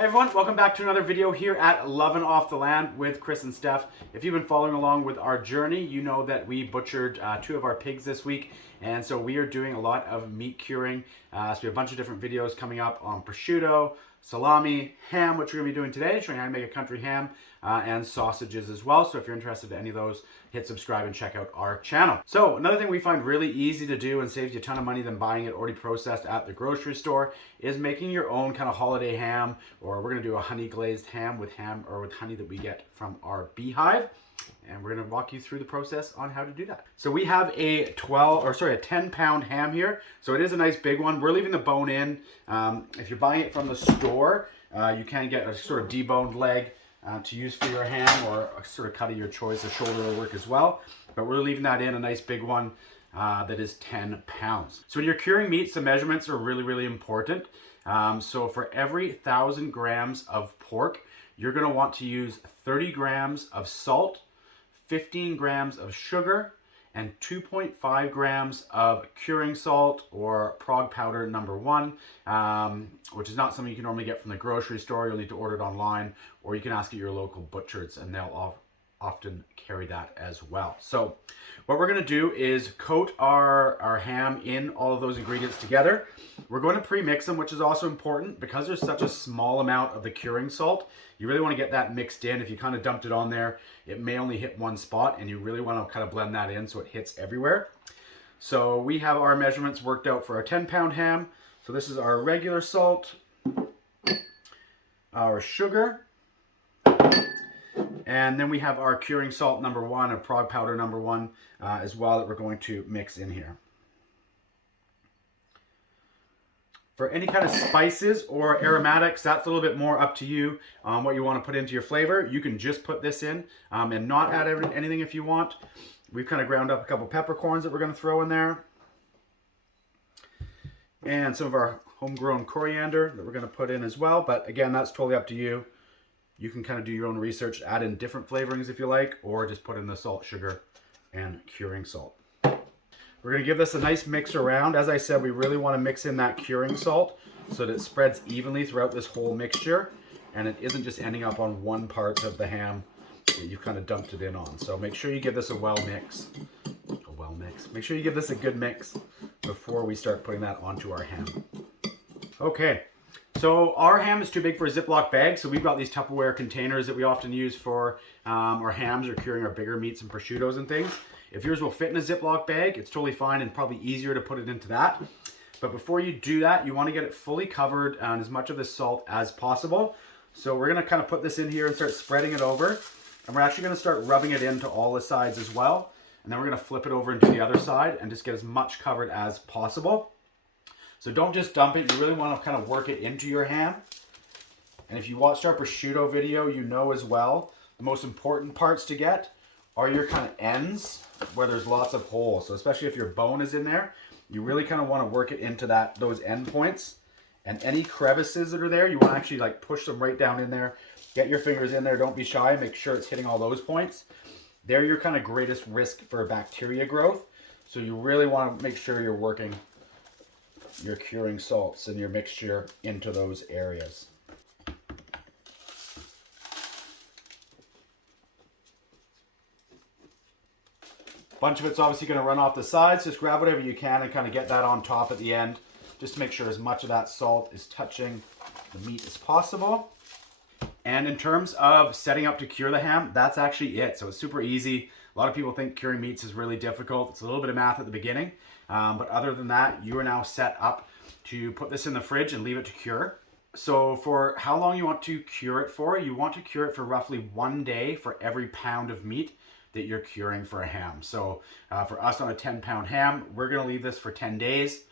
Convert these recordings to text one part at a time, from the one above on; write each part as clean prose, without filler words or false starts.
Hey everyone, welcome back to another video here at Lovin' Off the Land with Chris and Steph. If you've been following along with our journey, you know that we butchered two of our pigs this week, and so we are doing a lot of meat curing. So we have a bunch of different videos coming up on prosciutto, salami, ham, which we're going to be doing today, showing how to make a country ham, and sausages as well. So if you're interested in any of those, hit subscribe and check out our channel. So another thing we find really easy to do and saves you a ton of money than buying it already processed at the grocery store is making your own kind of holiday ham, or we're going to do a honey glazed ham with honey that we get from our beehive. And we're going to walk you through the process on how to do that. So we have a 10-pound ham here. So it is a nice big one. We're leaving the bone in. If you're buying it from the store, you can get a sort of deboned leg to use for your ham, or a sort of cut of your choice. A shoulder will work as well. But we're leaving that in, a nice big one that is 10 pounds. So when you're curing meats, the measurements are really, really important. So for every 1,000 grams of pork, you're going to want to use 30 grams of salt, 15 grams of sugar, and 2.5 grams of curing salt or prog powder number 1, which is not something you can normally get from the grocery store. You'll need to order it online, or you can ask at your local butchers, and they'll often carry that as well. So what we're going to do is coat our ham in all of those ingredients together. We're going to pre-mix them, which is also important because there's such a small amount of the curing salt. You really want to get that mixed in. If you kind of dumped it on there, it may only hit one spot, and you really want to kind of blend that in so it hits everywhere. So we have our measurements worked out for our 10-pound ham. So this is our regular salt, our sugar, and then we have our curing salt number 1, or prog powder number 1 as well, that we're going to mix in here. For any kind of spices or aromatics, that's a little bit more up to you on what you want to put into your flavor. You can just put this in and not add anything if you want. We've kind of ground up a couple peppercorns that we're going to throw in there. And some of our homegrown coriander that we're going to put in as well. But again, that's totally up to you. You can kind of do your own research, add in different flavorings if you like, or just put in the salt, sugar, and curing salt. We're going to give this a nice mix around. As I said, we really want to mix in that curing salt so that it spreads evenly throughout this whole mixture, and it isn't just ending up on one part of the ham that you've kind of dumped it in on. So make sure you give this a mix. Make sure you give this a good mix before we start putting that onto our ham. Okay. So our ham is too big for a Ziploc bag, so we've got these Tupperware containers that we often use for our hams or curing our bigger meats and prosciuttos and things. If yours will fit in a Ziploc bag, it's totally fine and probably easier to put it into that. But before you do that, you want to get it fully covered on as much of the salt as possible. So we're going to kind of put this in here and start spreading it over. And we're actually going to start rubbing it into all the sides as well. And then we're going to flip it over into the other side and just get as much covered as possible. So don't just dump it. You really want to kind of work it into your ham. And if you watched our prosciutto video, you know as well, the most important parts to get are your kind of ends where there's lots of holes. So especially if your bone is in there, you really kind of want to work it into those end points. And any crevices that are there, you want to actually like push them right down in there. Get your fingers in there. Don't be shy. Make sure it's hitting all those points. They're your kind of greatest risk for bacteria growth. So you really want to make sure you're working your curing salts and your mixture into those areas. Bunch of it's obviously going to run off the sides. Just grab whatever you can and kind of get that on top at the end. Just to make sure as much of that salt is touching the meat as possible. And in terms of setting up to cure the ham, that's actually it. So it's super easy. A lot of people think curing meats is really difficult. It's a little bit of math at the beginning. But other than that, you are now set up to put this in the fridge and leave it to cure. So for how long you want to cure it for, you want to cure it for roughly 1 day for every pound of meat that you're curing for a ham. So for us on a 10-pound ham, we're going to leave this for 10 days.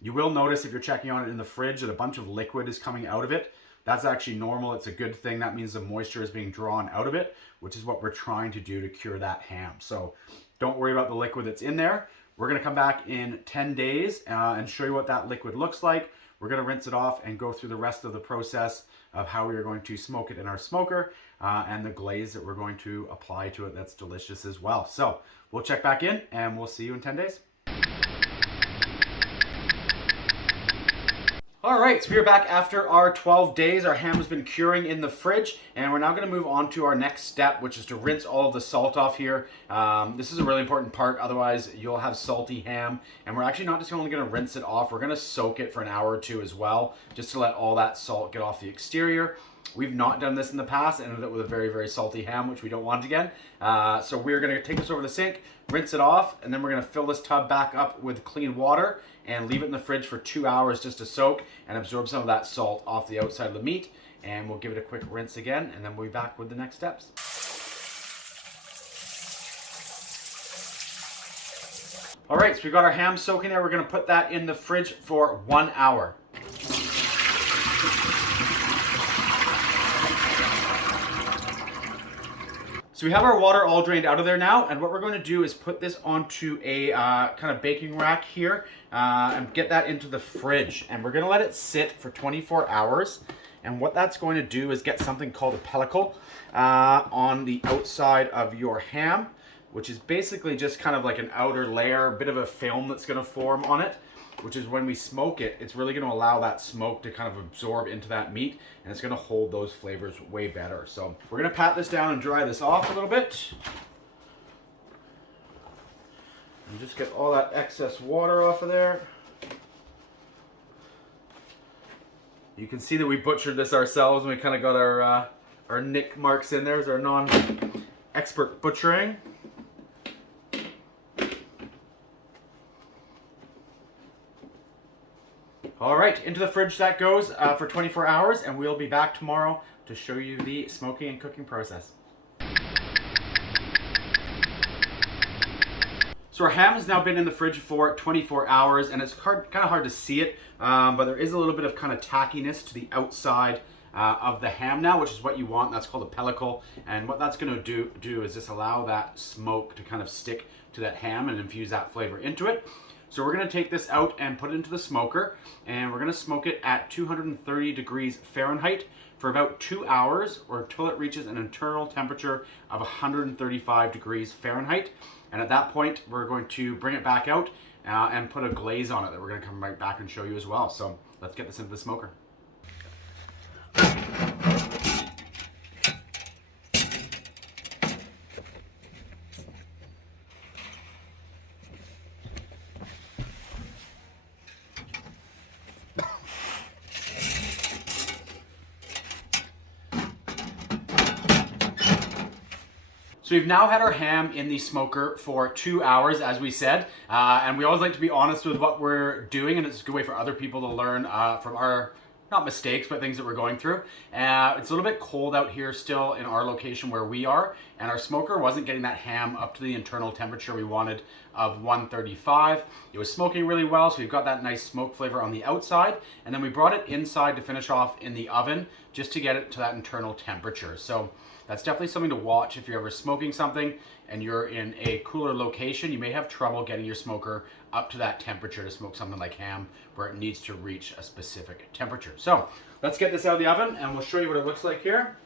You will notice if you're checking on it in the fridge that a bunch of liquid is coming out of it. That's actually normal. It's a good thing. That means the moisture is being drawn out of it, which is what we're trying to do to cure that ham. So don't worry about the liquid that's in there. We're going to come back in 10 days and show you what that liquid looks like. We're going to rinse it off and go through the rest of the process of how we are going to smoke it in our smoker and the glaze that we're going to apply to it. That's delicious as well. So we'll check back in and we'll see you in 10 days. All right, so we're back after our 12 days. Our ham has been curing in the fridge, and we're now going to move on to our next step, which is to rinse all of the salt off here. This is a really important part, otherwise you'll have salty ham. And we're actually not just only going to rinse it off, we're going to soak it for an hour or two as well, just to let all that salt get off the exterior. We've not done this in the past, ended up with a very, very salty ham, which we don't want again. So we're going to take this over the sink, rinse it off, and then we're going to fill this tub back up with clean water and leave it in the fridge for 2 hours just to soak and absorb some of that salt off the outside of the meat. And we'll give it a quick rinse again, and then we'll be back with the next steps. All right, so we've got our ham soaking there. We're going to put that in the fridge for 1 hour. So we have our water all drained out of there now, and what we're going to do is put this onto a kind of baking rack here and get that into the fridge. And we're going to let it sit for 24 hours. And what that's going to do is get something called a pellicle on the outside of your ham, which is basically just kind of like an outer layer, a bit of a film that's going to form on it, which is when we smoke it, it's really going to allow that smoke to kind of absorb into that meat, and it's going to hold those flavors way better. So we're going to pat this down and dry this off a little bit. And just get all that excess water off of there. You can see that we butchered this ourselves, and we kind of got our nick marks in there as our non-expert butchering. All right, into the fridge that goes for 24 hours, and we'll be back tomorrow to show you the smoking and cooking process. So our ham has now been in the fridge for 24 hours, and it's kind of hard to see it, but there is a little bit of kind of tackiness to the outside of the ham now, which is what you want. That's called a pellicle, and what that's going to do is just allow that smoke to kind of stick to that ham and infuse that flavor into it. So we're going to take this out and put it into the smoker, and we're going to smoke it at 230 degrees Fahrenheit for about 2 hours, or until it reaches an internal temperature of 135 degrees Fahrenheit. And at that point, we're going to bring it back out and put a glaze on it that we're going to come right back and show you as well. So let's get this into the smoker. So we've now had our ham in the smoker for 2 hours, as we said, and we always like to be honest with what we're doing, and it's a good way for other people to learn from our, not mistakes, but things that we're going through. It's a little bit cold out here still in our location where we are, and our smoker wasn't getting that ham up to the internal temperature we wanted of 135. It was smoking really well, so we've got that nice smoke flavor on the outside, and then we brought it inside to finish off in the oven just to get it to that internal temperature. So that's definitely something to watch if you're ever smoking something and you're in a cooler location. You may have trouble getting your smoker up to that temperature to smoke something like ham, where it needs to reach a specific temperature. So let's get this out of the oven and we'll show you what it looks like here.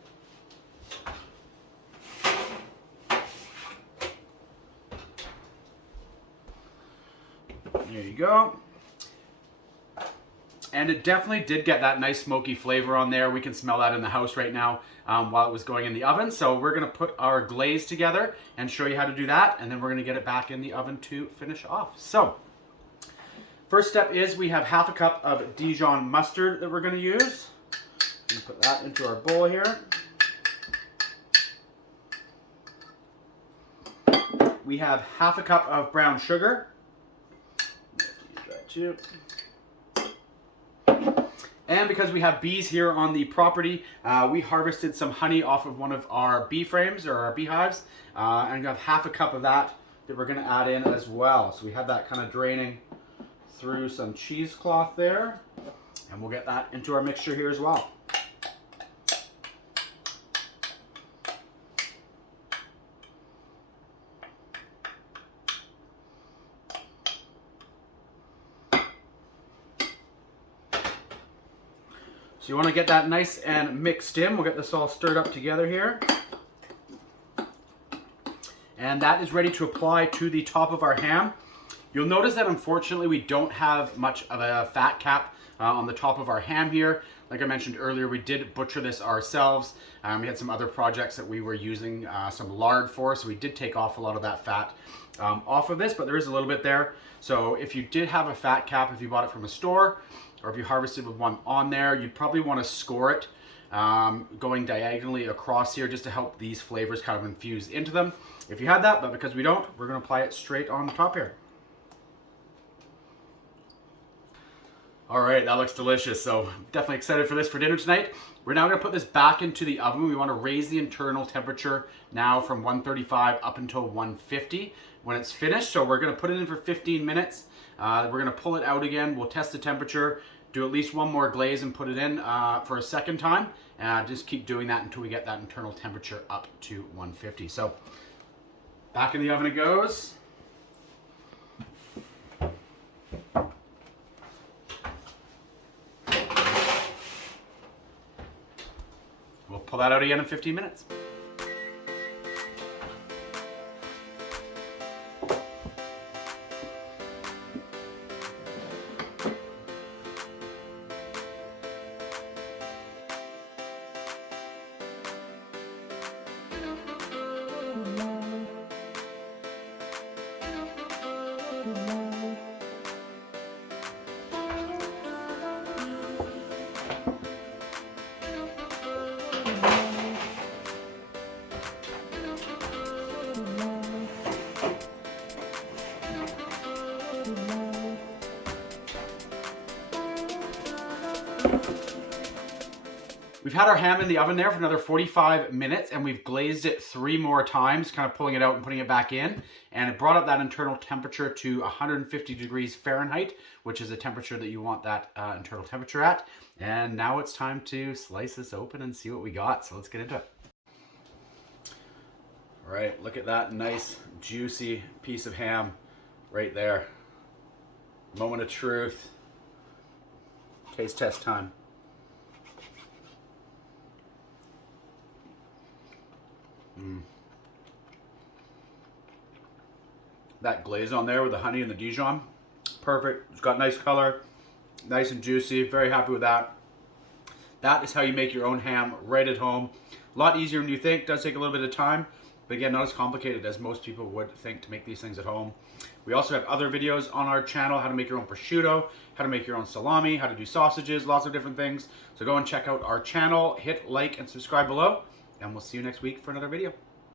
There you go. And it definitely did get that nice smoky flavor on there. We can smell that in the house right now while it was going in the oven. So we're gonna put our glaze together and show you how to do that. And then we're gonna get it back in the oven to finish off. So first step is we have half a cup of Dijon mustard that we're gonna use. I'm gonna put that into our bowl here. We have half a cup of brown sugar. Use that too. And because we have bees here on the property, we harvested some honey off of one of our bee frames or our beehives. And we have half a cup of that we're going to add in as well. So we have that kind of draining through some cheesecloth there. And we'll get that into our mixture here as well. So you want to get that nice and mixed in. We'll get this all stirred up together here. And that is ready to apply to the top of our ham. You'll notice that unfortunately we don't have much of a fat cap on the top of our ham here. Like I mentioned earlier, we did butcher this ourselves. We had some other projects that we were using some lard for, so we did take off a lot of that fat off of this, but there is a little bit there. So if you did have a fat cap, if you bought it from a store, or if you harvested with one on there, you'd probably want to score it going diagonally across here just to help these flavors kind of infuse into them. If you had that, but because we don't, we're going to apply it straight on the top here. All right, that looks delicious. So definitely excited for this for dinner tonight. We're now gonna put this back into the oven. We wanna raise the internal temperature now from 135 up until 150 when it's finished. So we're gonna put it in for 15 minutes. We're gonna pull it out again. We'll test the temperature, do at least one more glaze and put it in for a second time. Just keep doing that until we get that internal temperature up to 150. So back in the oven it goes. We'll pull that out again in 15 minutes. We've had our ham in the oven there for another 45 minutes and we've glazed it 3 more times, kind of pulling it out and putting it back in. And it brought up that internal temperature to 150 degrees Fahrenheit, which is the temperature that you want that internal temperature at. And now it's time to slice this open and see what we got. So let's get into it. All right, look at that nice juicy piece of ham right there. Moment of truth. Taste test time. That glaze on there with the honey and the Dijon, perfect. It's got nice color, nice and juicy. Very happy with that. That is how you make your own ham right at home. A lot easier than you think. Does take a little bit of time, but again, not as complicated as most people would think to make these things at home. We also have other videos on our channel, how to make your own prosciutto, how to make your own salami, how to do sausages, lots of different things. So go and check out our channel, hit like and subscribe below, and we'll see you next week for another video.